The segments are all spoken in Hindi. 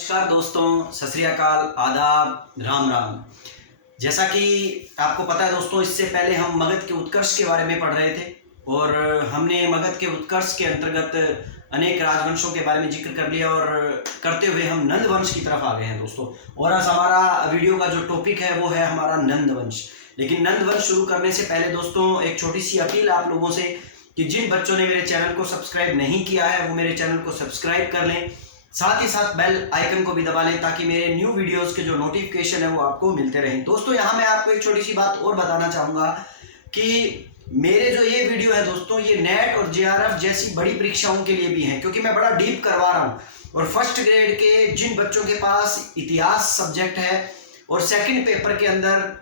नमस्कार दोस्तों, सत श्री अकाल, आदाब, राम राम। जैसा कि आपको पता है दोस्तों, इससे पहले हम मगध के उत्कर्ष के बारे में पढ़ रहे थे और हमने मगध के उत्कर्ष के अंतर्गत अनेक राजवंशों के बारे में जिक्र कर लिया और करते हुए हम नंद वंश की तरफ आ गए हैं दोस्तों। और आज हमारा वीडियो का जो टॉपिक है वो है हमारा नंद वंश। लेकिन नंद वंश शुरू करने से पहले दोस्तों एक छोटी सी अपील आप लोगों से कि जिन बच्चों ने मेरे चैनल को सब्सक्राइब नहीं किया है वो मेरे चैनल को सब्सक्राइब कर लें, साथ ही साथ बेल आइकन को भी दबा लें ताकि मेरे न्यू वीडियोस के जो नोटिफिकेशन है वो आपको मिलते रहें। दोस्तों यहाँ मैं आपको एक छोटी सी बात और बताना चाहूँगा कि मेरे जो ये वीडियो है दोस्तों, ये नेट और जेआरएफ जैसी बड़ी परीक्षाओं के लिए भी हैं, क्योंकि मैं बड़ा डीप करवा रहा हूँ। और फर्स्ट ग्रेड के जिन बच्चों के पास इतिहास सब्जेक्ट है और सेकेंड पेपर के अंदर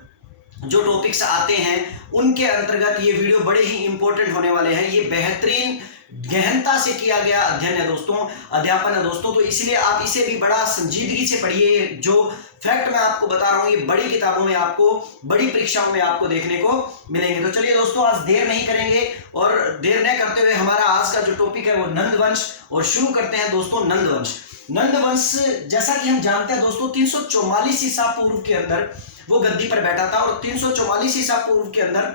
जो टॉपिक्स आते हैं उनके अंतर्गत ये वीडियो बड़े ही इंपॉर्टेंट होने वाले हैं। ये बेहतरीन गहनता से किया गया अध्ययन है दोस्तों, अध्यापन है दोस्तों, तो इसलिए आप इसे भी बड़ा संजीदगी से पढ़िए। जो फैक्ट मैं आपको बता रहा हूँ ये बड़ी किताबों में आपको, बड़ी परीक्षाओं में आपको देखने को मिलेंगे। तो चलिए दोस्तों, आज देर नहीं करेंगे और देर न करते हुए हमारा आज का जो टॉपिक है वो नंदवंश, और शुरू करते हैं दोस्तों नंदवंश। नंदवंश जैसा कि हम जानते हैं दोस्तों, 344 ईसा पूर्व के अंदर वो गद्दी पर बैठा था और 344 ईसा पूर्व के अंदर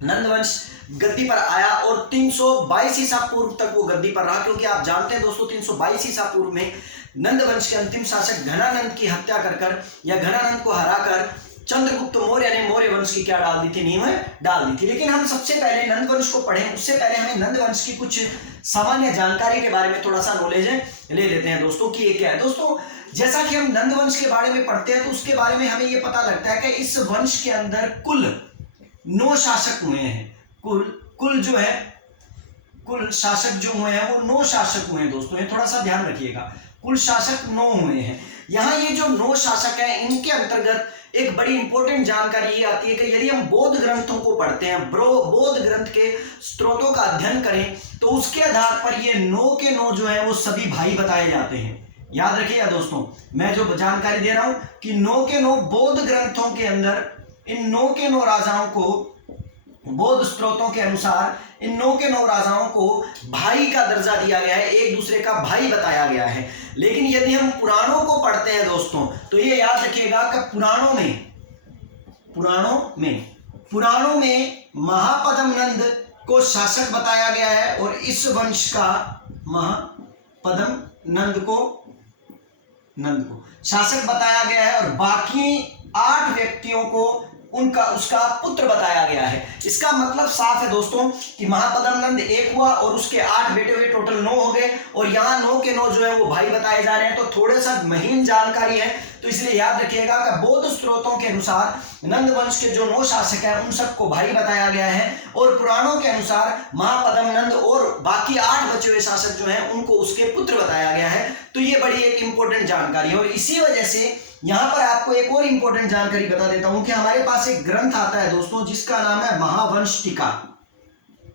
नंदवंश गद्दी पर आया और 322 ईसा पूर्व तक वो गद्दी पर रहा। क्योंकि आप जानते हैं दोस्तों, 322 ईसा पूर्व में नंदवंश के अंतिम शासक घनानंद की हत्या कर या घनानंद को हराकर चंद्रगुप्त मौर्य ने मौर्य वंश की क्या डाल दी थी, नींव डाल दी थी। लेकिन हम सबसे पहले नंदवंश को पढ़ें उससे पहले हमें नंदवंश की कुछ सामान्य जानकारी के बारे में थोड़ा सा नॉलेज ले लेते हैं दोस्तों कि ये क्या है। दोस्तों जैसा कि हम नंदवंश के बारे में पढ़ते हैं तो उसके बारे में हमें ये पता लगता है कि इस वंश के अंदर कुल 9 शासक हुए हैं। कुल जो है, कुल शासक जो हुए हैं वो 9 शासक हुए हैं दोस्तों, ये थोड़ा सा ध्यान रखिएगा। कुल शासक 9 हुए हैं। यहाँ ये जो 9 शासक हैं इनके अंतर्गत एक बड़ी इंपॉर्टेंट जानकारी ये आती है कि यदि हम बौद्ध ग्रंथों को पढ़ते हैं, बौद्ध ग्रंथ के स्त्रोतों का अध्ययन करें तो उसके आधार पर ये 9 के 9 जो है वो सभी भाई बताए जाते हैं। याद रखिएगा दोस्तों, मैं जो जानकारी दे रहा हूं कि 9 के 9 बौद्ध ग्रंथों के अंदर इन 9 के 9 राजाओं को, बौद्ध स्त्रोतों के अनुसार इन 9 के 9 राजाओं को भाई का दर्जा दिया गया है, एक दूसरे का भाई बताया गया है। लेकिन यदि हम पुराणों को पढ़ते हैं दोस्तों तो ये याद रखिएगा कि पुराणों में महापद्म नंद को शासक बताया गया है और इस वंश का महापद्म नंद को शासक बताया गया है और बाकी 8 व्यक्तियों को उसका पुत्र बताया गया है। इसका मतलब साफ है दोस्तों कि महापद्म नंद एक हुआ और उसके 8 बेटे हुए, टोटल 9 हो गए और यहाँ 9 के 9 जो है वो भाई बताए जा रहे हैं। तो थोड़े सा महीन जानकारी है, तो इसलिए याद रखिएगा कि बौद्ध स्त्रोतों के अनुसार नंद वंश के जो 9 शासक हैं उन सबको भाई बताया गया है और पुराणों के अनुसार महापद्म नंद और बाकी 8 बचे हुए शासक जो हैं उनको उसके पुत्र बताया गया है। तो ये बड़ी एक इंपॉर्टेंट जानकारी है और इसी वजह से यहां पर आपको एक और इंपॉर्टेंट जानकारी बता देता हूं कि हमारे पास एक ग्रंथ आता है दोस्तों जिसका नाम है महावंश टीका।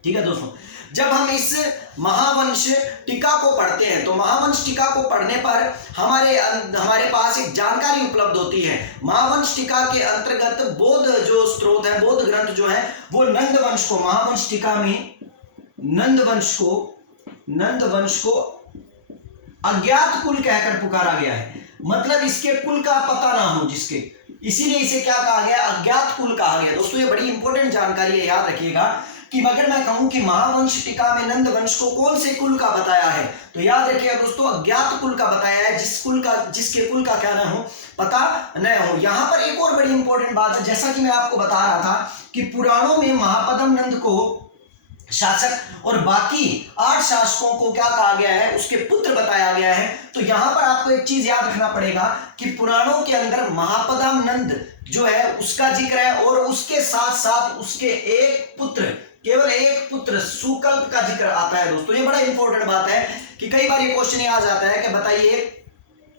ठीक है दोस्तों, जब हम इस महावंश टीका को पढ़ते हैं तो महावंश टीका को पढ़ने पर हमारे पास एक जानकारी उपलब्ध होती है। महावंश टीका के अंतर्गत बौद्ध जो स्त्रोत है, बौद्ध ग्रंथ जो है वो नंदवंश को, महावंश टीका में नंदवंश को अज्ञात कुल कहकर पुकारा गया है। मतलब इसके कुल का पता ना हो जिसके, इसीलिए इसे क्या कहा गया, अज्ञात कुल कहा गया। दोस्तों ये बड़ी इंपॉर्टेंट जानकारी है, याद रखिएगा कि अगर मैं कहूं कि महावंश टीका में नंदवंश को कौन से कुल का बताया है तो याद रखिएगा दोस्तों अज्ञात कुल का बताया है, जिसके कुल का क्या ना हो, पता न हो। यहां पर एक और बड़ी इंपॉर्टेंट बात है, जैसा कि मैं आपको बता रहा था कि पुराणों में महापद्म नंद को शासक और बाकी 8 शासकों को क्या कहा गया है, उसके पुत्र बताया गया है। तो यहां पर आपको एक चीज याद रखना पड़ेगा कि पुराणों के अंदर महापद्म नंद जो है उसका जिक्र है और उसके साथ साथ उसके एक पुत्र, केवल एक पुत्र सुकल्प का जिक्र आता है। दोस्तों ये बड़ा इंपॉर्टेंट बात है कि कई बार ये क्वेश्चन आ जाता है कि बताइए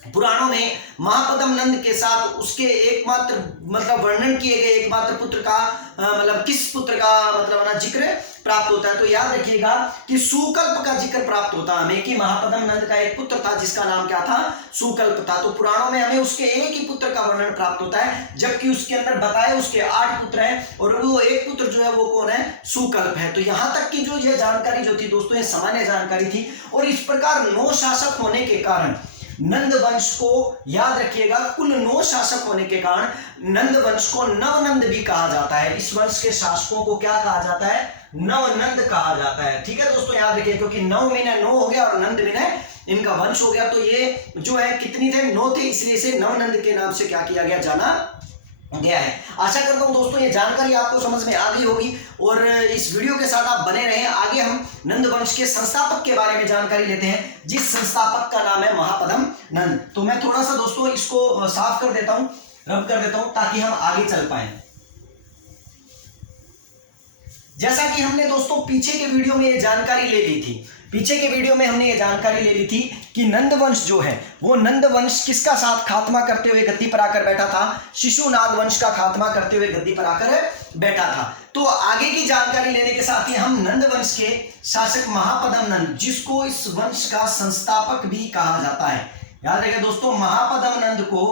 पुराणों में महापद्म नंद के साथ उसके एकमात्र मतलब वर्णन किए गए एकमात्र पुत्र का मतलब किस पुत्र का मतलब ना जिक्र प्राप्त होता है। तो याद रखिएगा कि सुकल्प का जिक्र प्राप्त होता है हमें कि महापद्म नंद का एक पुत्र था जिसका नाम क्या था, सुकल्प था। तो पुराणों में हमें उसके एक ही पुत्र का वर्णन प्राप्त होता है, जबकि उसके अंदर बताए उसके 8 पुत्र हैं और वो एक पुत्र जो है वो कौन है, सुकल्प है। तो यहां तक की जो ये जानकारी जो थी दोस्तों ये सामान्य जानकारी थी और इस प्रकार 9 शासक होने के कारण नंद वंश को याद रखिएगा कुल 9 शासक होने के कारण नंद वंश को नवनंद भी कहा जाता है। इस वंश के शासकों को क्या कहा जाता है? नवनंद कहा जाता है। ठीक है दोस्तों, याद रखिए, क्योंकि नव में 9 हो गया और नंद में इनका वंश हो गया, तो ये जो है कितनी थे? 9 थे, इसलिए से नवनंद के नाम से क्या किया गया? जाना गया है। आशा करता हूं दोस्तों ये जानकारी आपको समझ में आ गई होगी और इस वीडियो के साथ आप बने रहें। आगे हम नंद वंश के संस्थापक के बारे में जानकारी लेते हैं, जिस संस्थापक का नाम है महापद्म नंद। तो मैं थोड़ा सा दोस्तों इसको साफ कर देता हूं, रब कर देता हूं, ताकि हम आगे चल पाए। जैसा कि हमने दोस्तों पीछे के वीडियो में ये जानकारी ले ली थी, पीछे के वीडियो में हमने ये जानकारी ले ली थी कि नंद वंश जो है वो नंद वंश किसका साथ खात्मा करते हुए गद्दी पर आकर बैठा था? शिशुनाग वंश का खात्मा करते हुए गद्दी पर आकर बैठा था। तो आगे की जानकारी लेने के साथ ही हम नंद वंश के शासक महापद्म नंद, जिसको इस वंश का संस्थापक भी कहा जाता है, याद रखिए दोस्तों, महापद्म नंद को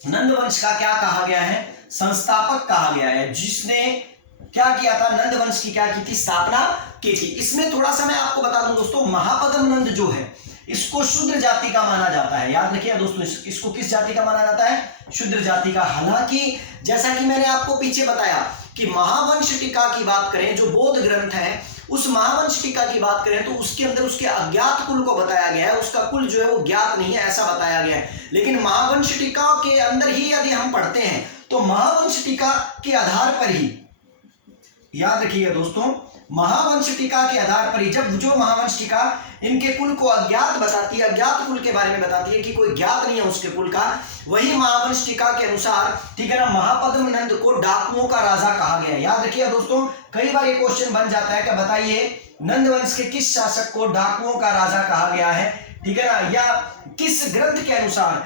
नंद वंश का क्या कहा गया है? संस्थापक कहा गया है, जिसने क्या किया था? नंद वंश की क्या की थी? स्थापना की थी। इसमें थोड़ा सा मैं आपको बता दूं दोस्तों, महापद्म नंद जो है इसको शूद्र जाति का माना जाता है। याद रखिए दोस्तों, इसको किस जाति का माना जाता है? शूद्र जाति का। हालांकि जैसा कि मैंने आपको पीछे बताया कि महावंश टीका की बात करें, जो बौद्ध ग्रंथ है, उस महावंश टीका की बात करें तो उसके अंदर उसके अज्ञात कुल को बताया गया है, उसका कुल जो है वो ज्ञात नहीं है, ऐसा बताया गया है। लेकिन महावंश टीका के अंदर ही यदि हम पढ़ते हैं तो महावंश टीका के आधार पर ही, याद रखिएगा दोस्तों, महावंश टीका के आधार पर ही, जब जो महावंश टीका इनके कुल को अज्ञात बताती है, अज्ञात कुल के बारे में बताती है कि कोई ज्ञात नहीं है उसके कुल का, वही महावंश टीका के अनुसार, ठीक है ना, महापद्म नंद को डाकुओं का राजा कहा गया। याद रखिए दोस्तों, कई बार ये क्वेश्चन बन जाता है कि बताइए नंद वंश के किस शासक को डाकुओं का राजा कहा गया है, ठीक है ना, या किस ग्रंथ के अनुसार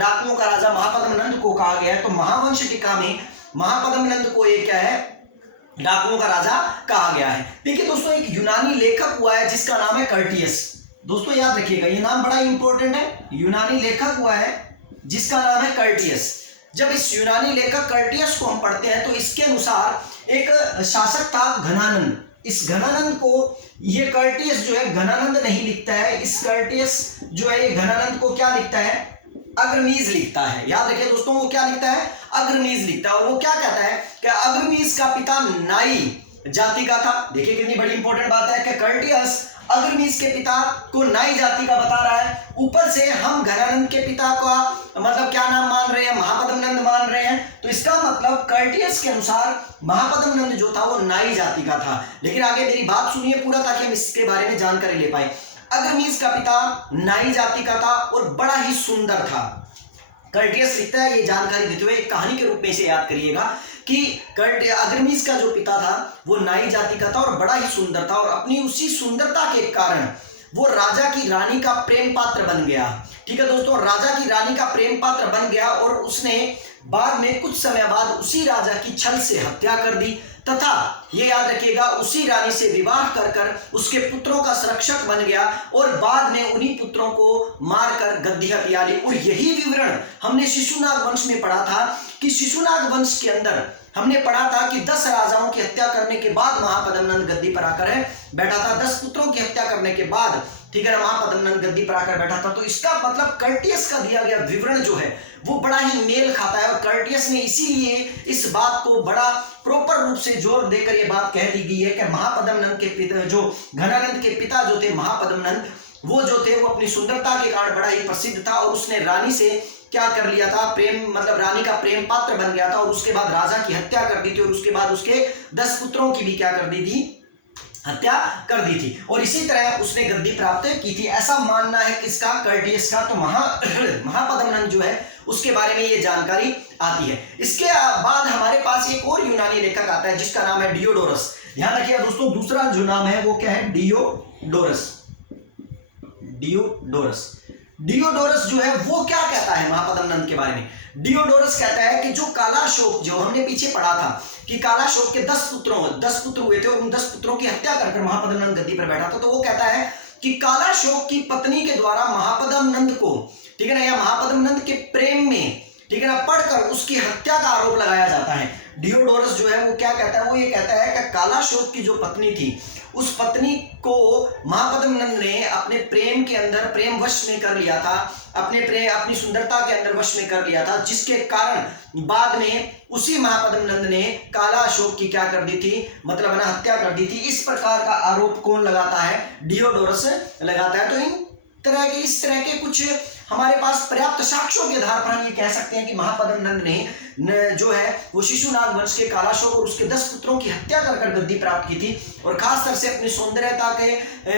डाकुओं का राजा महापद्म नंद को कहा गया है? तो महावंश टीका में महापद्म नंद को ये क्या है? डाकुओं का राजा कहा गया है। देखिए दोस्तों, एक यूनानी लेखक हुआ है जिसका नाम है कर्टियस। दोस्तों याद रखिएगा, ये नाम बड़ा इंपॉर्टेंट है। यूनानी लेखक हुआ है जिसका नाम है कर्टियस। जब इस यूनानी लेखक कर्टियस को हम पढ़ते हैं तो इसके अनुसार एक शासक था घनानंद। इस घनानंद को, ये कर्टियस जो है घनानंद नहीं लिखता है, इस कर्टियस जो है ये घनानंद को क्या लिखता है? अग्रमीज लिखता है। याद रखिए दोस्तों, वो क्या लिखता है? अग्रमीज लिखता है। और वो क्या कहता है कि अग्रमीज का पिता नाई जाति का था। देखिए कितनी बड़ी इंपॉर्टेंट बात है कि कर्टियस अग्रमीज के पिता को नाई जाति का बता रहा है। ऊपर से हम घनानंद के पिता का मतलब क्या नाम मान रहे हैं? महापद्म नंद मान रहे हैं। तो इसका मतलब कर्टियस के अनुसार महापद्म नंद जो था वो नाई जाति का था। लेकिन आगे मेरी बात सुनिए पूरा, ताकि हम इसके बारे में जानकारी ले पाए। अग्रमीज का पिता नाई जाति का था और बड़ा ही सुंदर था। कर्टियस लिखता है, ये जानकारी देते हुए एक कहानी के रूप में इसे याद करिएगा कि अग्रमीज का जो पिता था वो नाई जाति का था और बड़ा ही सुंदर था, और अपनी उसी सुंदरता के कारण वो राजा की रानी का प्रेम पात्र बन गया। ठीक है दोस्तों, राजा की रानी का प्रेम पात्र बन गया और उसने बाद में कुछ समय बाद उसी राजा की छल से हत्या कर दी, तथा ये याद रखिएगा उसी रानी से विवाह कर कर उसके पुत्रों का संरक्षक बन गया और बाद में उन्हीं पुत्रों को मारकर गद्दी हथिया ली। और यही विवरण हमने शिशुनाग वंश में पढ़ा था कि शिशुनाग वंश के अंदर हमने पढ़ा था कि 10 राजाओं की हत्या करने के बाद महापद्म नंद गद्दी पर आकर बैठा था। 10 पुत्रों की हत्या करने के बाद, ठीक है ना, महापद्म नंद गद्दी पर आकर बैठा था। तो इसका मतलब कर्टियस का दिया गया विवरण जो है वो बड़ा ही मेल खाता है, और कर्टियस ने इसीलिए इस बात को बड़ा प्रॉपर रूप से जोर देकर ये बात कह दी गई है कि महापद्म नंद के पिता, जो घनानंद के पिता जो थे महापद्म नंद, वो जो थे वो अपनी सुंदरता के कारण बड़ा ही प्रसिद्ध था, और उसने रानी से क्या कर लिया था? प्रेम, मतलब रानी का प्रेम पात्र बन गया था, और उसके बाद राजा की हत्या कर दी थी, और उसके बाद उसके 10 पुत्रों की भी क्या कर दी थी? हत्या कर दी थी। और इसी तरह उसने गद्दी प्राप्त की थी, ऐसा मानना है किसका? कर्टियस का। तो महापद्म नंद जो है उसके बारे में ये जानकारी आती है। इसके बाद हमारे पास एक और यूनानी लेखक आता है जिसका नाम है डियोडोरस। ध्यान रखिएगा दोस्तों, दूसरा जो नाम है वो क्या है? डियोडोरस। डियोडोरस डियोडोरस जो है वो क्या कहता है महापद्म नंद के बारे में? डियोडोरस कहता है कि जो कालाशोक, जो हमने पीछे पढ़ा था कि कालाशोक के 10 पुत्र हुए थे और उन 10 पुत्रों की हत्या कर महापद्म नंद गद्दी पर बैठा था। तो वो कहता है कि कालाशोक की पत्नी के द्वारा महापद्म नंद को, ठीक है ना, या महापद्म नंद के प्रेम में, ठीक है ना, पढ़कर उसकी हत्या का आरोप लगाया जाता है। डियोडोरस जो है वो क्या कहता है? वो ये कहता है कि कालाशोक की जो पत्नी थी उस पत्नी को महापद्म नंद ने अपने प्रेम के अंदर प्रेम वश में कर लिया था, अपनी सुंदरता के अंदर वश में कर लिया था, जिसके कारण बाद में उसी महापद्म नंद ने काला अशोक की क्या कर दी थी, मतलब ना हत्या कर दी थी। इस प्रकार का आरोप कौन लगाता है? डियोडोरस लगाता है। तो इस तरह के कुछ हमारे पास पर्याप्त साक्ष्यों के आधार पर हम ये कह सकते हैं कि महापद्म नंद ने जो है वो शिशुनाग वंश के कालाशोक और उसके 10 पुत्रों की हत्या कर गद्दी प्राप्त की थी, और खासतौर से अपनी सौंदर्यता के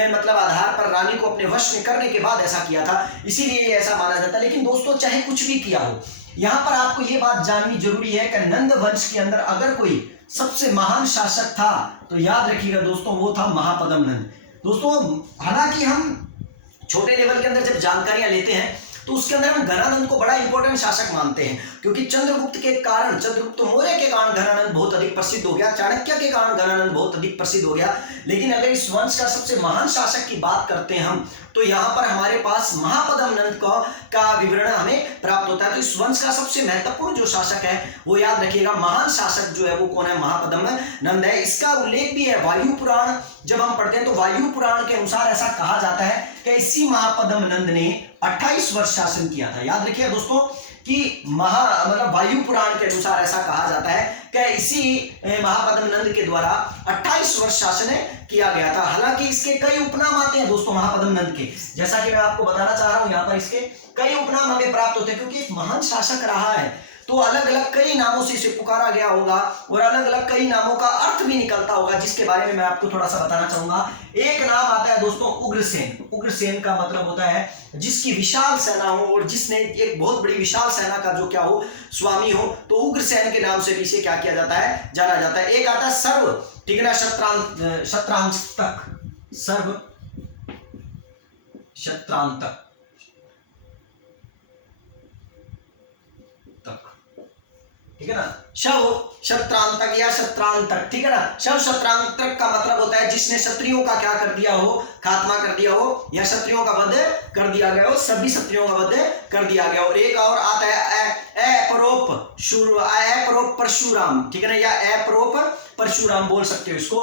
मतलब आधार पर रानी को अपने वश में करने के बाद ऐसा किया था, इसीलिए ऐसा माना जाता है। लेकिन दोस्तों चाहे कुछ भी किया हो, यहाँ पर आपको ये बात जाननी जरूरी है कि नंद वंश के अंदर अगर कोई सबसे महान शासक था तो याद रखिएगा दोस्तों, वो था महापद्म नंद। दोस्तों हालांकि हम छोटे लेवल के अंदर जब जानकारियां लेते हैं तो उसके अंदर हम घनानंद को बड़ा इंपॉर्टेंट शासक मानते हैं, क्योंकि चंद्रगुप्त मौर्य के कारण घनानंद बहुत अधिक प्रसिद्ध हो गया, चाणक्य के कारण घनानंद बहुत अधिक प्रसिद्ध हो गया। लेकिन अगर इस वंश का सबसे महान शासक की बात करते हैं हम, तो यहाँ पर हमारे पास महापद्म नंद का विवरण हमें प्राप्त होता है। तो इस वंश का सबसे महत्वपूर्ण जो शासक है वो याद रखिएगा, महान शासक जो है वो कौन है? महापद्म नंद है। इसका उल्लेख भी है वायु पुराण जब हम पढ़ते हैं तो वायु पुराण के अनुसार ऐसा कहा जाता है कि इसी महापद्म नंद ने 28 वर्ष शासन किया था। याद रखिए दोस्तों कि मतलब वायु पुराण के अनुसार ऐसा कहा जाता है कि इसी महापद्म नंद के द्वारा 28 वर्ष शासन किया गया था। हालांकि इसके कई उपनाम आते हैं दोस्तों महापद्म नंद के, जैसा कि मैं आपको बताना चाह रहा हूं, यहाँ पर इसके कई उपनाम हमें प्राप्त होते हैं, क्योंकि एक महान शासक रहा है तो अलग अलग कई नामों से इसे पुकारा गया होगा और अलग अलग कई नामों का अर्थ भी निकलता होगा, जिसके बारे में मैं आपको थोड़ा सा बताना चाहूंगा। एक नाम आता है दोस्तों उग्रसेन। उग्रसेन का मतलब होता है जिसकी विशाल सेना हो और जिसने एक बहुत बड़ी विशाल सेना का जो क्या हो स्वामी हो, तो उग्रसेन के नाम से भी इसे क्या किया जाता है? जाना जाता है। एक आता है सर्व, ठीक है ना, शत्रांतक, ठीक है ना, शव शत्रांतक या शत्रांतक, ठीक है ना। शव शत्रांतक का मतलब होता है जिसने क्षत्रियों का क्या कर दिया हो? खात्मा कर दिया हो, या क्षत्रियों का वध कर दिया गया हो, सभी क्षत्रियों का वध कर दिया गया। और एक और आता है अपरोप परशुराम, ठीक है ना, या अपरोप परशुराम बोल सकते हो इसको,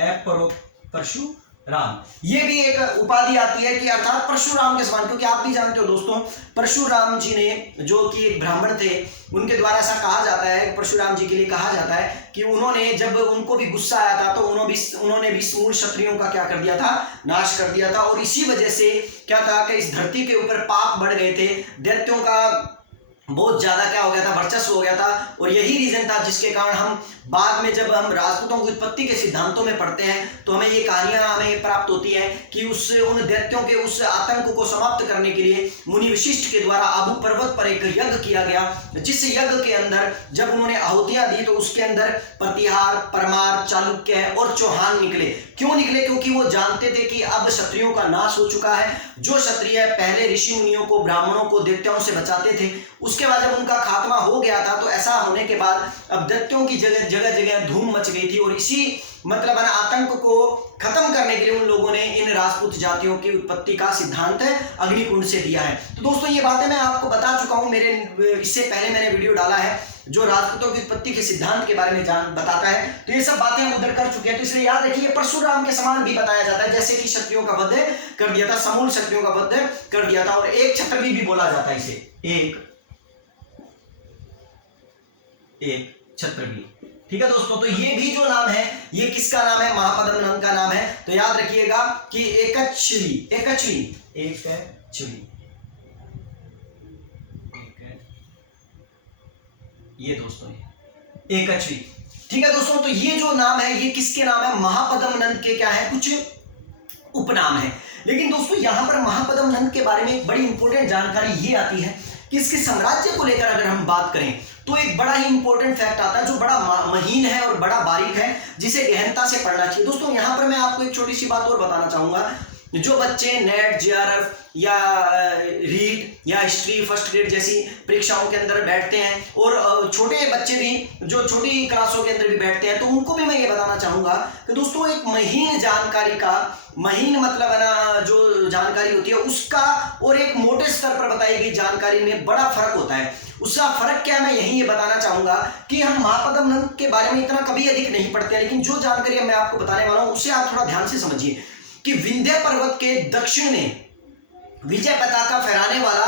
अपरोप परशुराम। ये भी एक उपाधि आती है कि अर्थात परशुराम के समान, क्योंकि आप भी जानते हो दोस्तों परशुराम जी ने जो कि एक ब्राह्मण थे, उनके द्वारा ऐसा कहा जाता है, परशुराम जी के लिए कहा जाता है कि उन्होंने जब उनको भी गुस्सा आया था तो उन्होंने भी समूल क्षत्रियों का क्या कर दिया था? नाश कर दिया था। और इसी वजह से क्या था कि इस धरती के ऊपर पाप बढ़ गए थे, दैत्यों का बहुत ज्यादा क्या हो गया था? वर्चस्व हो गया था। और यही रीजन था जिसके कारण हम बाद में जब हम राजपूतों की उत्पत्ति के सिद्धांतों में पढ़ते हैं तो हमें ये कहानियां हमें प्राप्त होती हैं कि उन दैत्यों के उस आतंक को समाप्त करने के लिए मुनि वशिष्ठ के द्वारा आबू पर्वत पर एक यज्ञ किया गया, जिस यज्ञ के अंदर जब उन्होंने आहुतियां दी तो उसके अंदर प्रतिहार, परमार, चालुक्य और चौहान निकले। क्यों निकले? क्योंकि वो जानते थे कि अब क्षत्रियों का नाश हो चुका है। जो क्षत्रिय पहले ऋषि मुनियों को, ब्राह्मणों को दैत्यों से बचाते थे, उसके बाद जब उनका खात्मा हो गया था तो ऐसा होने के बाद अब दैत्यों की जगह जगह धूम मच गई थी। और इसी मतलब आतंक को खत्म करने के लिए उन लोगों ने इन राजपूत जातियों की उत्पत्ति का सिद्धांत अग्निकुंड से दिया है। तो दोस्तों ये बातें मैं आपको बता चुका हूं, इससे पहले मैंने वीडियो डाला है जो राजपूतों की उत्पत्ति के सिद्धांत के बारे में बताता है। तो ये सब बातें हम उधर कर चुके हैं, तो इसलिए याद रखिए परशुराम के समान भी बताया जाता है, जैसे कि क्षत्रियों का वध कर दिया था, समूल क्षत्रियों का वध कर दिया था। और एक क्षत्रिय भी बोला जाता है इसे, एक क्षत्रिय, ठीक है दोस्तों। तो ये भी जो नाम है ये किसका नाम है? महापद्म नंद का नाम है। तो याद रखिएगा कि एकच्छ्री, ये दोस्तों एकच्छ्री, ठीक है दोस्तों। तो ये जो नाम है ये किसके नाम है? महापद्म नंद के क्या है? कुछ उपनाम है। लेकिन दोस्तों यहां पर महापद्म नंद के बारे में एक बड़ी इंपॉर्टेंट जानकारी ये आती है कि इसके साम्राज्य को लेकर अगर हम बात करें तो एक बड़ा ही इंपॉर्टेंट फैक्ट आता है जो बड़ा महीन है और बड़ा बारीक है, जिसे गहनता से पढ़ना चाहिए। दोस्तों यहां पर मैं आपको एक छोटी सी बात और बताना चाहूंगा जो बच्चे नेट, जेआरएफ या रीट या हिस्ट्री फर्स्ट ग्रेड जैसी परीक्षाओं के अंदर बैठते हैं, और छोटे बच्चे भी जो छोटी क्लासों के अंदर भी बैठते हैं, तो उनको भी मैं ये बताना चाहूंगा कि दोस्तों एक महीन जानकारी का, महीन मतलब है ना जो जानकारी होती है उसका और एक मोटे स्तर पर बताई गई जानकारी में बड़ा फर्क होता है। उसका फर्क क्या, मैं यही ये बताना चाहूंगा कि हम महापद्म नंद के बारे में इतना कभी अधिक नहीं पढ़ते हैं, लेकिन जो जानकारी मैं आपको बताने वाला हूं उसे आप थोड़ा ध्यान से समझिए कि विंध्य पर्वत के दक्षिण में विजय पताका फहराने वाला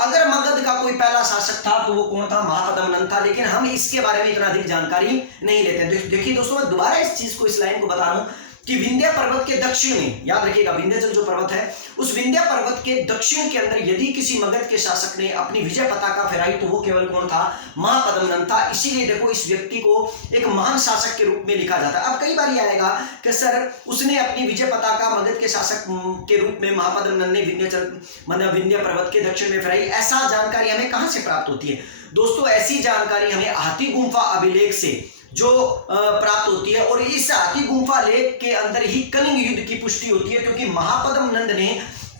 अगर मगध का कोई पहला शासक था तो वो कौन था, महापद्म नंद था। लेकिन हम इसके बारे में इतना अधिक जानकारी नहीं लेते। देखिए दोस्तों, मैं दोबारा इस चीज को, इस लाइन को बता रहा हूं कि विंध्य पर्वत के दक्षिण में, याद रखिएगा विंध्याचल जो पर्वत है, उस विंध्य पर्वत के दक्षिण के अंदर यदि किसी मगध के शासक ने अपनी विजय पताका फहराई तो वो केवल कौन था, महापद्म नंद था। इसीलिए देखो इस व्यक्ति को एक महान शासक के रूप में लिखा जाता है। अब कई बार ये आएगा कि सर उसने अपनी विजय पताका मगध के शासक के रूप में महापद्म नंद ने विंध्याचल मतलब विंध्य पर्वत के दक्षिण में फहराई, ऐसा जानकारी हमें कहां से प्राप्त होती है दोस्तों? ऐसी जानकारी हमें हाथी गुम्फा अभिलेख से जो प्राप्त होती है, और इस हाथी गुम्फा लेख के अंदर ही कलिंग युद्ध की पुष्टि होती है, क्योंकि महापद्म नंद ने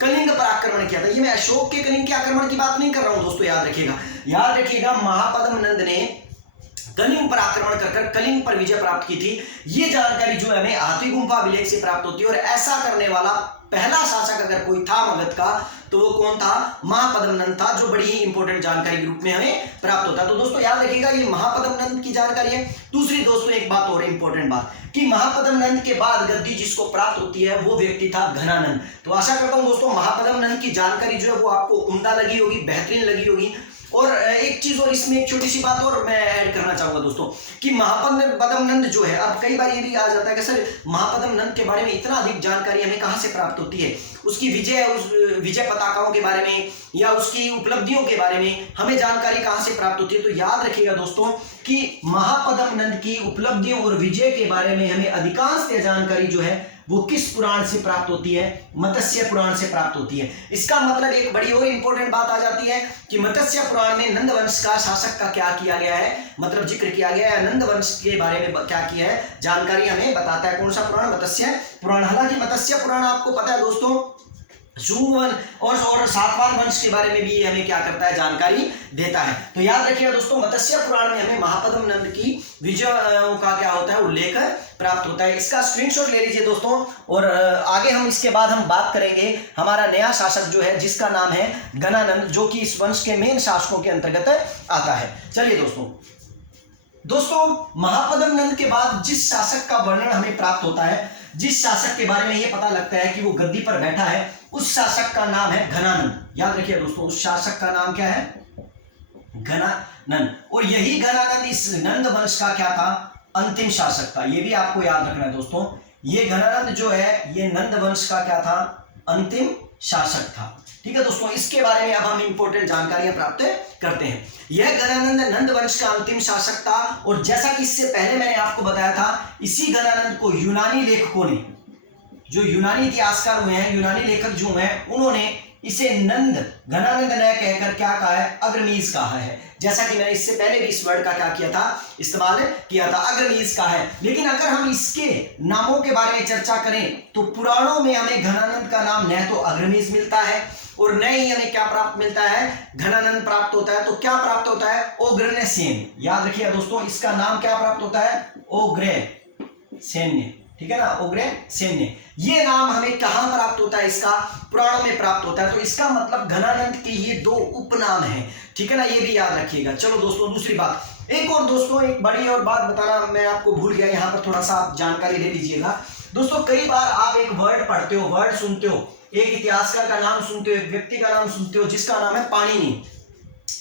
कलिंग पर आक्रमण किया था। ये मैं अशोक के कलिंग के आक्रमण की बात नहीं कर रहा हूं दोस्तों, याद रखिएगा महापद्म नंद ने कलिंग पर आक्रमण कर कलिंग पर विजय प्राप्त की थी। ये जानकारी जो है हमें हाथी गुम्फा अभिलेख से प्राप्त होती है, और ऐसा करने वाला पहला शासक अगर कोई था मगध का तो वो कौन था, महापद्म नंद था, जो बड़ी ही इंपॉर्टेंट जानकारी के रूप में हमें प्राप्त होता है। तो दोस्तों याद रखिएगा ये महापद्म नंद की जानकारी है। दूसरी दोस्तों एक बात और इंपॉर्टेंट बात कि महापद्म नंद के बाद गद्दी जिसको प्राप्त होती है वो व्यक्ति था घनानंद। तो आशा करता हूं दोस्तों महापद्म नंद की जानकारी जो है वो आपको उम्दा लगी होगी, बेहतरीन लगी होगी। और एक चीज और इसमें एक छोटी सी बात और मैं ऐड करना चाहूंगा दोस्तों कि महापद्म नंद जो है, अब कई बार ये भी आ जाता है कि सर महापद्म नंद के बारे में इतना अधिक जानकारी हमें कहां से प्राप्त होती है, उसकी विजय पताकाओं के बारे में या उसकी उपलब्धियों के बारे में हमें जानकारी कहां से प्राप्त होती है? तो याद रखिएगा दोस्तों कि महापद्म नंद की उपलब्धियों और विजय के बारे में हमें अधिकांश जानकारी जो है वो किस पुराण से प्राप्त होती है, मत्स्य पुराण से प्राप्त होती है। इसका मतलब एक बड़ी और इंपॉर्टेंट बात आ जाती है कि मत्स्य पुराण में नंद वंश का शासक का क्या किया गया है, मतलब जिक्र किया गया है, नंद वंश के बारे में क्या किया है, जानकारी हमें बताता है। कौन सा पुराण, मत्स्य पुराण। हालांकि मत्स्य पुराण आपको पता है दोस्तों सूवन और सातवाहन वंश के बारे में भी हमें क्या करता है, जानकारी देता है। तो याद रखिएगा दोस्तों मत्स्य पुराण में हमें महापद्म नंद की विजयों का क्या होता है, उल्लेख प्राप्त होता है। इसका स्क्रीनशॉट ले लीजिए दोस्तों, और आगे हम इसके बाद हम बात करेंगे हमारा नया शासक जो है जिसका नाम है घनानंद, जो कि इस वंश के मेन शासकों के अंतर्गत आता है। चलिए दोस्तों महापद्म नंद के बाद जिस शासक का वर्णन हमें प्राप्त होता है, जिस शासक के बारे में यह पता लगता है कि वो गद्दी पर बैठा है, उस शासक का नाम है घनानंद। याद रखिए दोस्तों उस शासक का नाम क्या है, घनानंद। और यही घनानंद इस नंद वंश का क्या था, अंतिम शासक था। यह भी आपको याद रखना है दोस्तों, ये घनानंद जो है ये नंद वंश का क्या था, अंतिम शासक था। ठीक है दोस्तों, इसके बारे में अब हम इंपॉर्टेंट जानकारियां प्राप्त करते हैं। यह घनानंद नंद वंश का अंतिम शासक था, और जैसा कि इससे पहले मैंने आपको बताया था, इसी घनानंद को यूनानी लेखकों ने, जो यूनानी इतिहासकार हुए हैं, यूनानी लेखक जो हैं, उन्होंने इसे घनानंद न कहकर क्या कहा है, अग्रमीज कहा है। जैसा कि मैंने इससे पहले भी इस वर्ड का क्या किया था, इस्तेमाल किया था, अग्रमीज कहा है। लेकिन अगर हम इसके नामों के बारे में चर्चा करें तो पुराणों में हमें घनानंद का नाम न तो अग्रमीज मिलता है और न ही हमें क्या प्राप्त मिलता है, घनानंद प्राप्त होता है। तो क्या प्राप्त होता है, ओग्रसेन। याद रखिए दोस्तों इसका नाम क्या प्राप्त होता है, ओग्रसेन। ठीक है ना, ओग्रसेन। ये नाम हमें कहां प्राप्त होता है, इसका पुराणों में प्राप्त होता है। तो इसका मतलब घनानंद के ये दो उपनाम हैं। ठीक है ना, ये भी याद रखिएगा। चलो दोस्तों दूसरी बात, एक और दोस्तों एक बड़ी और बात बताना मैं आपको भूल गया, यहाँ पर थोड़ा सा आप जानकारी ले लीजिएगा दोस्तों। कई बार आप एक वर्ड पढ़ते हो, वर्ड सुनते हो, एक इतिहासकार का नाम सुनते हो, एक व्यक्ति का नाम सुनते हो जिसका नाम है पाणिनि।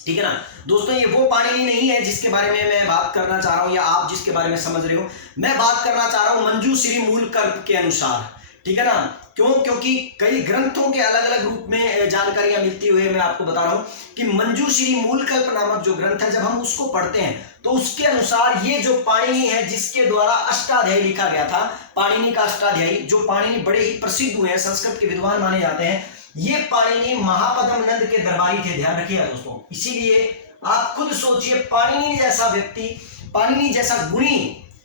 ठीक है ना दोस्तों, ये वो पाणिनि नहीं है जिसके बारे में मैं बात करना चाह रहा हूं या आप जिसके बारे में समझ रहे हो। मैं बात करना चाह रहा हूं मंजूश्री मूलकल्प के अनुसार। ठीक है ना, क्यों, क्योंकि कई ग्रंथों के अलग अलग रूप में जानकारियां मिलती हुई मैं आपको बता रहा हूं कि मंजूश्री मूलकल्प नामक जो ग्रंथ है, जब हम उसको पढ़ते हैं तो उसके अनुसार ये जो पाणिनि है जिसके द्वारा अष्टाध्यायी लिखा गया था, पाणिनि का अष्टाध्यायी, जो पाणिनि बड़े ही प्रसिद्ध हुए हैं, संस्कृत के विद्वान माने जाते हैं, ये पाणिनि महापद्म नंद के दरबारी थे। ध्यान रखिएगा दोस्तों, इसीलिए आप खुद सोचिए पाणिनि जैसा व्यक्ति, पाणिनि जैसा गुणी,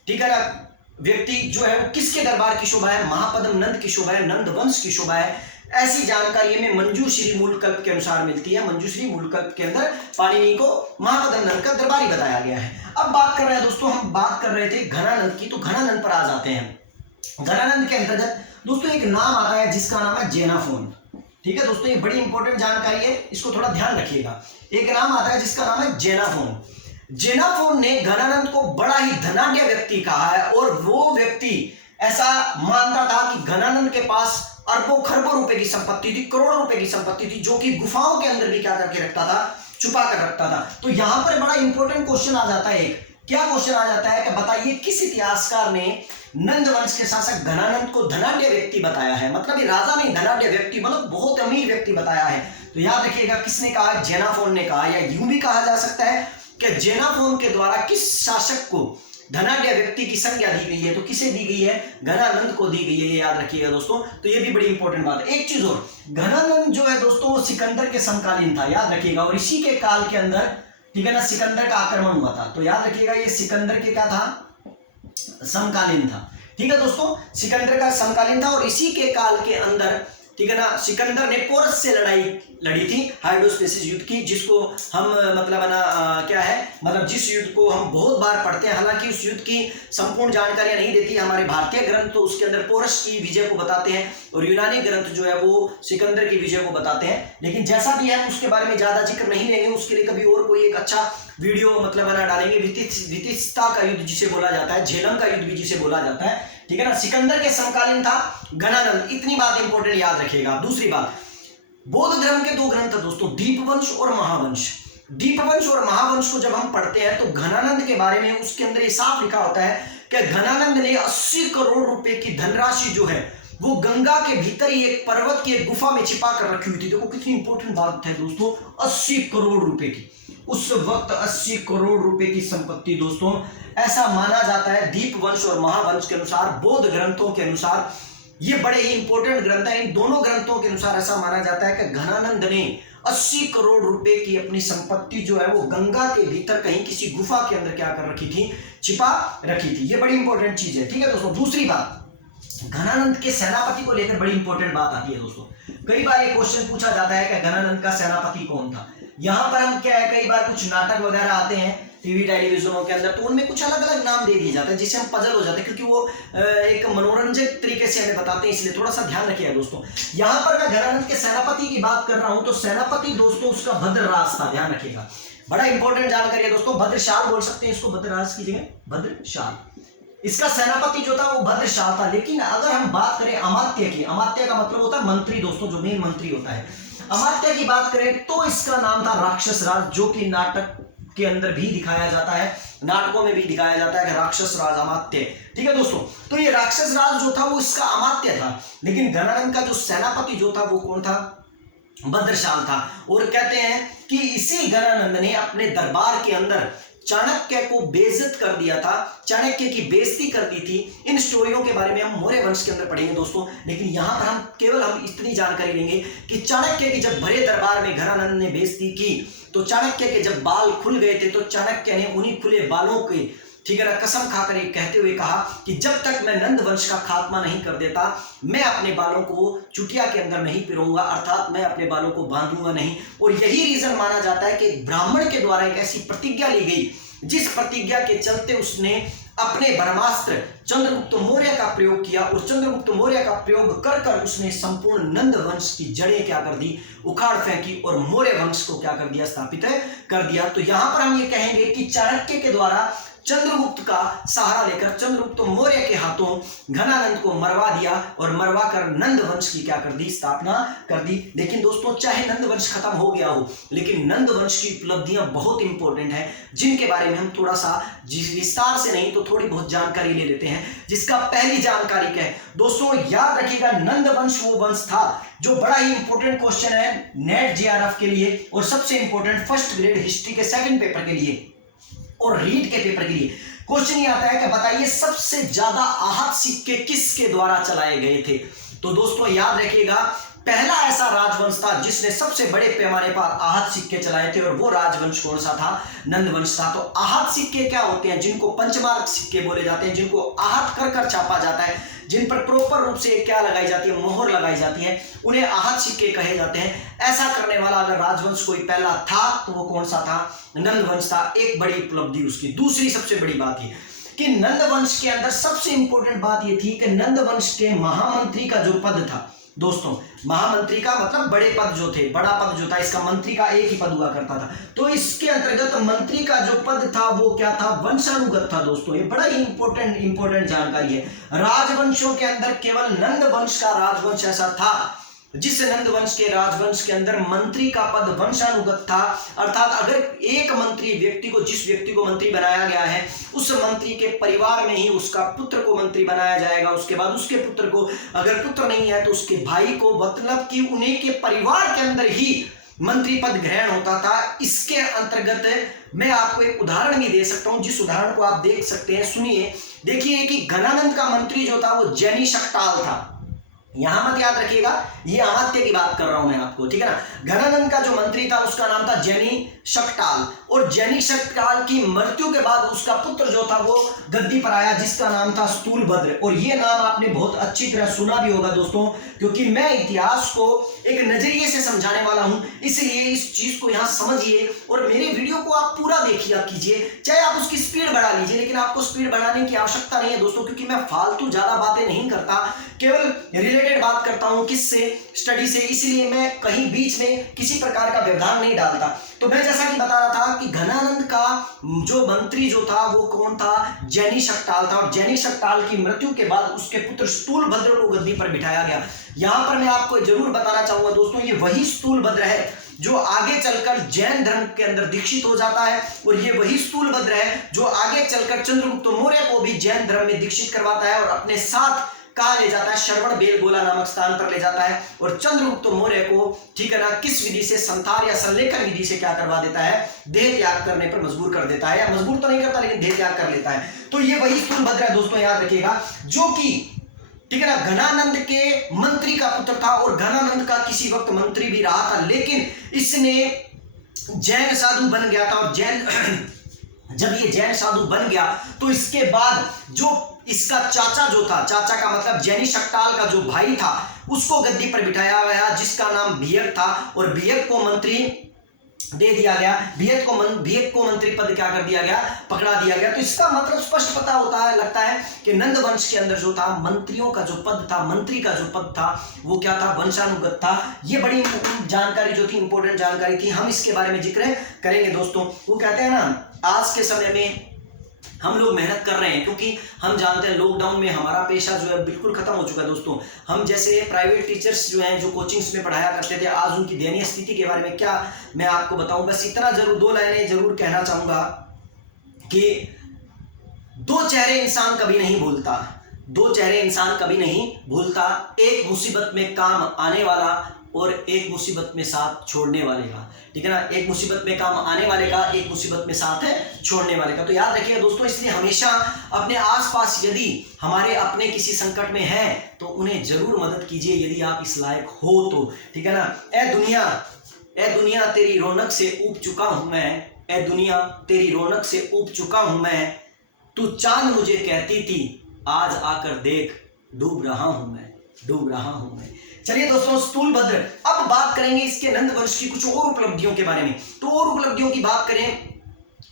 ठीक है ना, व्यक्ति जो है वो किसके दरबार की शोभा है? महापद्म नंद की शोभा है, नंद वंश की शोभा है। ऐसी जानकारी हमें मंजूश्री मूलकल्प के अनुसार मिलती है। मंजूश्री मूलकल्प के अंदर पाणिनि को महापद्म नंद का दरबारी बताया गया है। अब बात कर रहे हैं दोस्तों, हम बात कर रहे थे घनानंद की, तो घनानंद पर आ जाते हैं। घनानंद के अंतर्गत दोस्तों एक नाम आता है जिसका नाम है जेनाफोन। ठीक है दोस्तों, ये बड़ी इंपॉर्टेंट जानकारी है, इसको थोड़ा ध्यान रखिएगा। एक नाम आता है जिसका नाम है जेनाफोन। जेनाफोन ने घनानंद को बड़ा ही धनाढ्य व्यक्ति कहा है, और वो व्यक्ति ऐसा मानता था कि घनानंद के पास अरबों खरबों रुपए की संपत्ति थी, करोड़ों रुपए की संपत्ति थी, जो कि गुफाओं के अंदर भी क्या करके रखता था? छुपा कर रखता था। तो यहां पर बड़ा इंपॉर्टेंट क्वेश्चन आ जाता है। एक क्या क्वेश्चन आ जाता है कि बताइए किस इतिहासकार ने नंद वंश के शासक घनानंद को धनाढ्य व्यक्ति बताया है? मतलब ये राजा नहीं, धनाढ्य व्यक्ति मतलब बहुत अमीर व्यक्ति बताया है। तो याद रखिएगा किसने कहा? जेनाफोन ने कहा, या यूं भी कहा जा सकता है कि जेनाफोन के द्वारा किस शासक को धनाढ्य व्यक्ति की संज्ञा दी गई है? तो किसे दी गई है? घनानंद को दी गई है, ये याद रखिएगा दोस्तों। तो ये भी बड़ी इंपॉर्टेंट बात है। एक चीज और, घनानंद जो है दोस्तों वो सिकंदर के समकालीन था, याद रखिएगा, और इसी के काल के अंदर, ठीक है ना, सिकंदर का आक्रमण हुआ था। तो याद रखिएगा ये सिकंदर के क्या था? समकालीन था। ठीक है दोस्तों, सिकंदर का समकालीन था, और इसी के काल के अंदर, ठीक है ना, सिकंदर ने पोरस से लड़ाई लड़ी थी, हाइड्रोस्पेसिस युद्ध की, जिसको हम मतलब है ना क्या है, मतलब जिस युद्ध को हम बहुत बार पढ़ते हैं। हालांकि उस युद्ध की संपूर्ण जानकारियां नहीं देती हमारे भारतीय ग्रंथ, तो उसके अंदर पोरस की विजय को बताते हैं, और यूनानी ग्रंथ जो है वो सिकंदर की विजय को बताते हैं। लेकिन जैसा भी है उसके बारे में ज्यादा जिक्र नहीं लेंगे, उसके लिए कभी और कोई एक अच्छा वीडियो मतलब है ना डालेंगे। वितिस्ता का युद्ध जिसे बोला जाता है, झेलम का युद्ध भी जिसे बोला जाता है, ठीक है ना। सिकंदर के समकालीन था घनानंद, इतनी बात इंपॉर्टेंट याद रखिएगा। दूसरी बात, बौद्ध धर्म के दो ग्रंथ है दोस्तों, दीपवंश और महावंश। दीपवंश और महावंश को जब हम पढ़ते हैं तो घनानंद के बारे में उसके अंदर ये साफ लिखा होता है कि घनानंद ने 80 करोड़ रुपए की धनराशि जो है वो गंगा के भीतर ही एक पर्वत की एक गुफा में छिपा कर रखी हुई थी। देखो कितनी इंपॉर्टेंट बात है दोस्तों, 80 करोड़ रुपए की, उस वक्त 80 करोड़ रुपए की संपत्ति दोस्तों, ऐसा माना जाता है दीपवंश और महावंश के अनुसार, बौद्ध ग्रंथों के अनुसार। ये बड़े ही इंपॉर्टेंट ग्रंथ है। इन दोनों ग्रंथों के अनुसार ऐसा माना जाता है कि घनानंद ने 80 करोड़ रुपए की अपनी संपत्ति जो है वो गंगा के भीतर कहीं किसी गुफा के अंदर क्या कर रखी थी? छिपा रखी थी। ये बड़ी इंपॉर्टेंट चीज है, ठीक है दोस्तों। दूसरी बात, घनानंद के सेनापति को लेकर बड़ी इंपॉर्टेंट बात आती है दोस्तों। कई बार ये क्वेश्चन पूछा जाता है कि घनानंद का सेनापति कौन था। यहां पर हम क्या है, कई बार कुछ नाटक वगैरह आते हैं टीवी टेलीविजनों के अंदर, तो उनमें कुछ अलग अलग नाम दे दिए जाते हैं, जिससे हम पजल हो जाते हैं, क्योंकि वो एक मनोरंजक तरीके से हमें बताते हैं, इसलिए थोड़ा सा ध्यान रखिएगा दोस्तों। यहां पर मैं घनानंद के सेनापति की बात कर रहा हूं, तो सेनापति दोस्तों उसका भद्रराज था, ध्यान रखिएगा, बड़ा इंपॉर्टेंट जानकारी है दोस्तों। भद्रशाल बोल सकते हैं इसको, भद्रराज की जगह भद्रशाल। इसका सेनापति जो था वो भद्रशाल था। लेकिन अगर हम बात करें अमात्य की, अमात्य का मतलब होता है मंत्री दोस्तों, जो मेन मंत्री होता है, अमात्य की बात करें तो इसका नाम था राक्षस राज, जो कि नाटक के अंदर भी दिखाया जाता है, नाटकों में भी दिखाया जाता है कि राक्षस राज अमात्य, ठीक है दोस्तों। तो ये राक्षस राज जो था वो इसका अमात्य था। लेकिन घनानंद का जो सेनापति जो था वो कौन था? भद्रशाल था। और कहते हैं कि इसी घनानंद ने अपने दरबार के अंदर चाणक्य को बेइज्जत कर दिया था, चाणक्य की बेइज्जती कर दी थी। इन स्टोरियों के बारे में हम मौर्य वंश के अंदर पढ़ेंगे दोस्तों। लेकिन यहां पर हम इतनी जानकारी लेंगे कि चाणक्य की जब भरे दरबार में घनानंद ने बेइज्जती की, तो चाणक्य के जब बाल खुल गए थे, तो चाणक्य ने उन्हीं खुले बालों के, ठीक है ना, कसम खाकर ये कहते हुए कहा कि जब तक मैं नंद वंश का खात्मा नहीं कर देता, मैं अपने बालों को चुटिया के अंदर नहीं पिरोऊंगा, अर्थात मैं अपने बालों को बांधूंगा नहीं। और यही रीजन माना जाता है कि ब्राह्मण के द्वारा एक ऐसी प्रतिज्ञा ली गई, जिस प्रतिज्ञा के चलते उसने अपने ब्रह्मास्त्र चंद्रगुप्त मौर्य का प्रयोग किया, और चंद्रगुप्त मौर्य का प्रयोग कर कर उसने संपूर्ण नंद वंश की जड़ें क्या कर दी? उखाड़ फेंकी, और मौर्य वंश को क्या कर दिया? स्थापित कर दिया। तो यहां पर हम ये कहेंगे कि चाणक्य के द्वारा चंद्रगुप्त का सहारा लेकर चंद्रगुप्त मौर्य के हाथों घनानंद को मरवा दिया, और मरवा कर नंद वंश की क्या कर दी? स्थापना कर दी। लेकिन दोस्तों चाहे नंद वंश खत्म हो गया हो, लेकिन नंद वंश की उपलब्धियां बहुत इंपॉर्टेंट है, जिनके बारे में हम थोड़ा सा विस्तार से नहीं तो थोड़ी बहुत जानकारी ले लेते हैं। जिसका पहली जानकारी क्या है दोस्तों, याद रखिएगा, नंद वंश वो वंश था जो बड़ा ही इंपॉर्टेंट क्वेश्चन है नेट जेआरएफ के लिए, और सबसे इंपॉर्टेंट फर्स्ट ग्रेड हिस्ट्री के सेकंड पेपर के लिए और रीड के पेपर के लिए क्वेश्चन ये आता है कि बताइए सबसे ज्यादा आहत सिक्के किसके द्वारा चलाए गए थे? तो दोस्तों याद रखिएगा, पहला ऐसा राजवंश था जिसने सबसे बड़े पैमाने पर आहत सिक्के चलाए थे, और वो राजवंश कौन सा था? नंद वंश था। तो आहत सिक्के क्या होते हैं? जिनको पंचमार्क सिक्के बोले जाते हैं, जिनको आहत कर कर छापा जाता है, जिन पर प्रॉपर रूप से क्या लगाई जाती है? मोहर लगाई जाती है, उन्हें आहत सिक्के कहे जाते हैं। ऐसा करने वाला अगर राजवंश कोई पहला था तो वो कौन सा था? नंद वंश था। एक बड़ी उपलब्धि उसकी। दूसरी सबसे बड़ी बात ये कि नंद वंश के अंदर सबसे इंपॉर्टेंट बात ये थी कि नंद वंश के महामंत्री का जो पद था दोस्तों, महामंत्री का मतलब बड़े पद जो थे, बड़ा पद जो था, इसका मंत्री का एक ही पद हुआ करता था। तो इसके अंतर्गत मंत्री का जो पद था वो क्या था? वंशानुगत था दोस्तों। ये बड़ा ही इंपॉर्टेंट जानकारी है। राजवंशों के अंदर केवल नंद वंश का राजवंश ऐसा था जिस नंद वंश के राजवंश के अंदर मंत्री का पद वंशानुगत था। अर्थात अगर एक मंत्री व्यक्ति को, जिस व्यक्ति को मंत्री बनाया गया है, उस मंत्री के परिवार में ही उसका पुत्र को मंत्री बनाया जाएगा, उसके बाद उसके पुत्र को, अगर पुत्र नहीं है तो उसके भाई को, मतलब कि उन्हीं के परिवार के अंदर ही मंत्री पद ग्रहण होता था। इसके अंतर्गत मैं आपको एक उदाहरण भी दे सकता हूं, जिस उदाहरण को आप देख सकते हैं। सुनिए, देखिए कि घनानंद का मंत्री जो था वो जैनी शक्ताल था। यहां मत याद रखिएगा, ये अमात्य की बात कर रहा हूं मैं आपको, ठीक है ना। घनानंद का जो मंत्री था उसका नाम था जैनी शक्ताल, और जैनी शक्ताल की मृत्यु के बाद उसका पुत्र जो था वो गद्दी पर आया, जिसका नाम था स्थूलभद्र। और ये नाम आपने बहुत अच्छी तरह सुना भी होगा दोस्तों, क्योंकि मैं इतिहास को एक नजरिए से समझाने वाला हूं, इसलिए इस चीज को यहां समझिए और मेरे वीडियो को आप पूरा देखिए कीजिए। चाहे आप उसकी स्पीड बढ़ा लीजिए, लेकिन आपको स्पीड बढ़ाने की आवश्यकता नहीं है दोस्तों, क्योंकि मैं फालतू ज्यादा बातें नहीं करता, केवल रिलेटेड बात करता हूं। किससे? स्टडी से। इसलिए मैं कहीं बीच में किसी प्रकार का व्यवधान नहीं डालता। तो मैं जैसा कि बता रहा था कि घनानंद का जो मंत्री जो था वो कौन था? जैनी शक्ताल था। और जैनी शक्ताल की मृत्यु के बाद उसके पुत्र स्थूलभद्र को गद्दी पर बिठाया गया। यहां पर मैं आपको जरूर बताना चाहूंगा दोस्तों, ये वही स्थूलभद्र है जो आगे चलकर जैन धर्म के अंदर दीक्षित हो जाता है, और ये वही स्थूलभद्र है जो आगे चलकर चंद्रगुप्त मौर्य को भी जैन धर्म में दीक्षित करवाता है और अपने साथ कहा ले जाता है? श्रवण बेलगोला नामक स्थान पर ले जाता है, और चंद्रगुप्त मौर्य को, ठीक है ना, किस विधि से? संथार या संलेखन विधि से क्या करवा देता है? देह त्याग करने पर मजबूर कर देता है, या मजबूर तो नहीं करता लेकिन देह त्याग कर लेता है। तो ये वही स्थूलभद्र है दोस्तों, याद रखिएगा, जो कि, ठीक है ना, घनानंद के मंत्री का पुत्र था, और घनानंद का किसी वक्त मंत्री भी रहा था, लेकिन इसने जैन साधु बन गया था। और जैन जब ये जैन साधु बन गया तो इसके बाद जो इसका चाचा जो था, चाचा का मतलब जैनी शक्ताल का जो भाई था, उसको गद्दी पर बिठाया गया, जिसका नाम भियक था, और भियक को मंत्री दे दिया गया। भियक को मंत्री पद क्या कर दिया गया? पकड़ा दिया गया। तो इसका मतलब स्पष्ट पता होता है, लगता है कि नंद वंश के अंदर जो था मंत्रियों का जो पद था, मंत्री का जो पद था वो क्या था? वंशानुगत था। ये बड़ी जानकारी जो थी, इंपॉर्टेंट जानकारी थी, हम इसके बारे में जिक्र करेंगे दोस्तों। वो कहते हैं ना, आज के समय में हम लोग मेहनत कर रहे हैं, क्योंकि हम जानते हैं लॉकडाउन में हमारा पेशा जो है बिल्कुल खत्म हो चुका है दोस्तों। हम जैसे प्राइवेट टीचर्स जो हैं, जो कोचिंग्स में पढ़ाया करते थे, आज उनकी दयनीय स्थिति के बारे में क्या मैं आपको बताऊं। बस इतना जरूर, दो लाइनें जरूर कहना चाहूंगा कि दो चेहरे इंसान कभी नहीं भूलता, दो चेहरे इंसान कभी नहीं भूलता। एक मुसीबत में काम आने वाला और एक मुसीबत में साथ छोड़ने वाले का, ठीक है ना। एक मुसीबत में काम आने वाले का, एक मुसीबत में साथ छोड़ने वाले का। तो याद रखिए दोस्तों, इसलिए हमेशा अपने आसपास यदि हमारे अपने किसी संकट में हैं तो उन्हें जरूर मदद कीजिए, यदि आप इस लायक हो तो, ठीक है ना। ए दुनिया तेरी रौनक से ऊब चुका हूं मैं, ए दुनिया तेरी रौनक से ऊब चुका हूं मैं, तू चांद मुझे कहती थी, आज आकर देख डूब रहा हूं मैं, डूब रहा हूं मैं। चलिए दोस्तों, स्थूलभद्र, अब बात करेंगे इसके नंद वंश की कुछ और उपलब्धियों के बारे में। तो और उपलब्धियों की बात करें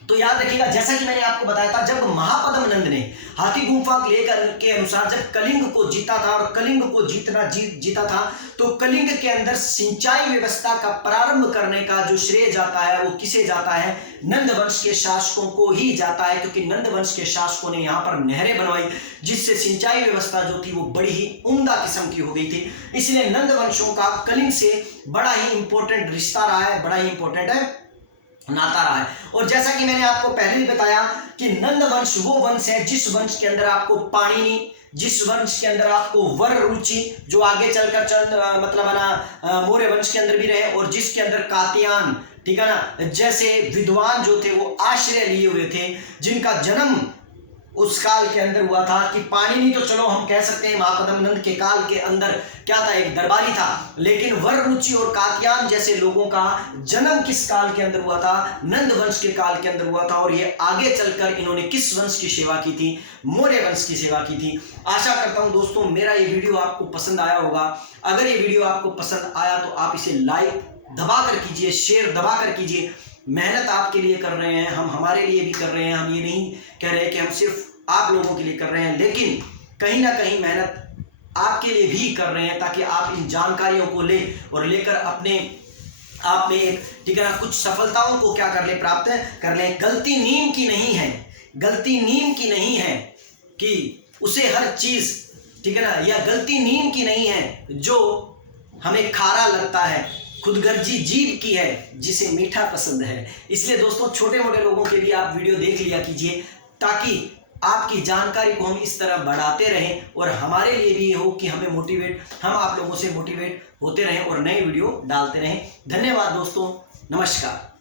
तो याद रखिएगा, जैसा कि मैंने आपको बताया था, जब महापद्म नंद ने हाथी गुम्फा लेकर के अनुसार जब कलिंग को जीता था, और कलिंग को जीता था, तो कलिंग के अंदर सिंचाई व्यवस्था का प्रारंभ करने का जो श्रेय जाता है वो किसे जाता है? नंद वंश के शासकों को ही जाता है, क्योंकि नंद वंश के शासकों ने यहाँ पर नहरें बनवाई, जिससे सिंचाई व्यवस्था जो थी वो बड़ी ही उम्दा किस्म की हो गई थी। इसलिए नंद वंशों का कलिंग से बड़ा ही इंपॉर्टेंट रिश्ता रहा है, बड़ा ही इंपॉर्टेंट है, नाता रहा है। और जैसा कि मैंने आपको पहले ही बताया कि नंद वंश वो वंश है जिस वंश के अंदर आपको पाणिनि, जिस वंश के अंदर आपको वर रुचि, जो आगे चलकर मतलब है ना मौर्य वंश के अंदर भी रहे, और जिसके अंदर कात्यायन, ठीक है ना, जैसे विद्वान जो थे वो आश्रय लिए हुए थे, जिनका जन्म उस काल के अंदर हुआ था कि पाणिनि तो चलो हम कह सकते हैं महापद्मनंद के काल के अंदर क्या था, एक दरबारी था, लेकिन वररुचि और कात्यायन जैसे लोगों का जन्म किस काल के अंदर हुआ था, नंद वंश के काल के अंदर हुआ था। और ये आगे चलकर इन्होंने किस वंश की सेवा की थी, मौर्य वंश की सेवा की थी। आशा करता हूं दोस्तों मेरा ये वीडियो आपको पसंद आया होगा। अगर ये वीडियो आपको पसंद आया तो आप इसे लाइक दबा कर कीजिए, शेयर दबा कर कीजिए। मेहनत आपके लिए कर रहे हैं, हम हमारे लिए भी कर रहे हैं। हम ये नहीं कह रहे कि हम सिर्फ आप लोगों के लिए कर रहे हैं, लेकिन कहीं ना कहीं मेहनत आपके लिए भी कर रहे हैं, ताकि आप इन जानकारियों को ले और लेकर अपने आप में एक, ठीक है ना, कुछ सफलताओं को क्या कर ले, प्राप्त कर ले। गलती नीम की नहीं है, गलती नीम की नहीं है कि उसे हर चीज, ठीक है ना, या गलती नीम की नहीं है जो हमें खारा लगता है, खुदगर्जी जीभ की है जिसे मीठा पसंद है। इसलिए दोस्तों छोटे मोटे लोगों के लिए आप वीडियो देख लिया कीजिए, ताकि आपकी जानकारी को हम इस तरह बढ़ाते रहें और हमारे लिए भी ये हो कि हम आप लोगों से मोटिवेट होते रहें और नए वीडियो डालते रहें। धन्यवाद दोस्तों, नमस्कार।